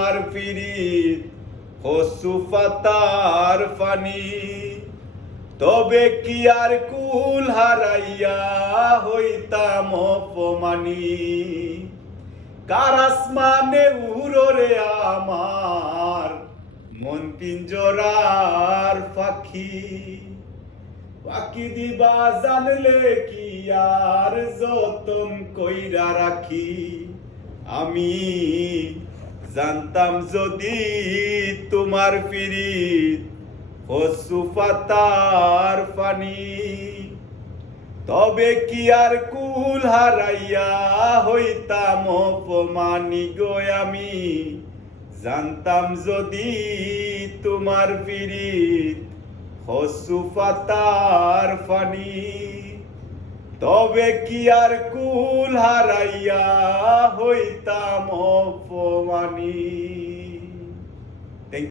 তোমার পিরিত হসু পাতার ফানি তবে কি আর কুল হারাইয়া হইতাম অপমানি কার আসমানে উড়রে আমার মন পিঞ্জরার পাখি পাখি দিবা জানলে কি আর যতন কইরা রাখি আমি জানতাম যদি তোমার পিরিত হসু পাতার পানি তবে কি আর কুল হারাইয়া হইতাম অপমানি গো আমি জানতাম যদি তোমার পিরিত হসু পাতার পানি তবে কি আর কুল হারাইয়া হইতাম অপমানি।